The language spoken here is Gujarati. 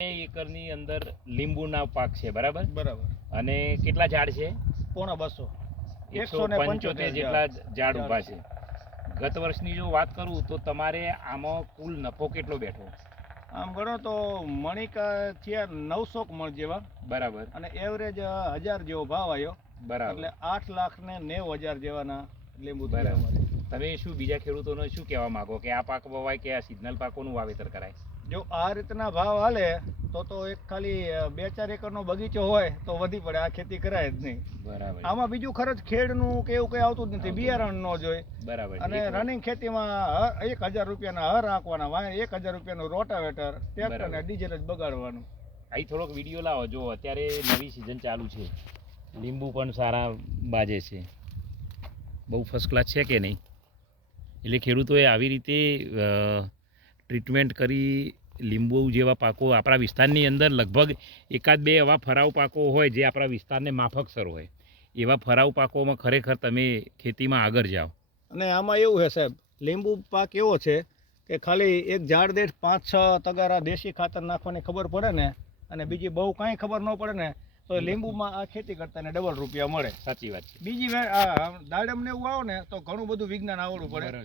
એકરની અંદર લીંબુના પાક છે, બરાબર બરાબર. અને કેટલા ઝાડ છે? પોણા 200. 175 જેટલા ઝાડ ઊભા છે. ગત વર્ષની જો વાત કરું તો તમારે આમાં કુલ નફો કેટલો બેઠો? આમ ગણો તો મણિકા થયા 900 મણ જેવા, બરાબર, અને એવરેજ 1000 જેવો ભાવ આવ્યો, બરાબર. એટલે 8,90,000 જેવાના લીંબુ થયા બરાબર. અમારે. તમે શું બીજા ખેડૂતોને શું કહેવા માંગો કે આ પાક વવાય કે આ સિઝનલ પાકોનું વાવેતર કરાય? જો આ રીતના ભાવ હાલે તો એક ખાલી 2-4 એકરનો બગીચો હોય તો વધી પડે, આ ખેતી કરાય જ નહીં. બરાબર. આમાં બીજું ખર્ચ ખેડનું કે એવું કંઈ આવતું જ નથી, બિયારણ ન જોઈએ. બરાબર. અને રનિંગ ખેતીમાં 1000 રૂપિયાના હર આંકવાના, 1000 રૂપિયાનું રોટાવેટર, ટ્રેક્ટર ને ડીઝલ જ બગાડવાનું. અહીં થોડોક વિડીયો લાવો. જો અત્યારે નવી સિઝન ચાલુ છે, લીંબુ પણ સારા બાજે છે, બહુ ફર્સ્ટ ક્લાસ છે કે નહીં? એટલે ખેડૂતોએ આવી રીતે ટ્રીટમેન્ટ કરી લીંબુ જેવા પાકો આપણા વિસ્તારની અંદર લગભગ 1-2 એવા ફરાવ પાકો હોય જે આપણા વિસ્તારને માફકસર હોય, એવા ફરાવ પાકોમાં ખરેખર તમે ખેતીમાં આગળ જાઓ. અને આમાં એવું છે સાહેબ, લીંબુ પાક એવો છે કે ખાલી એક ઝાડ દીઠ 5-6 તગારા દેશી ખાતર નાખવાની ખબર પડે ને, અને બીજી બહુ કાંઈ ખબર ન પડે ને, તો લીંબુમાં આ ખેતી કરતાને ડબલ રૂપિયા મળે. સાચી વાત છે. બીજી દાડમ ને એવું આવો ને તો ઘણું બધું વિજ્ઞાન આવડવું પડે.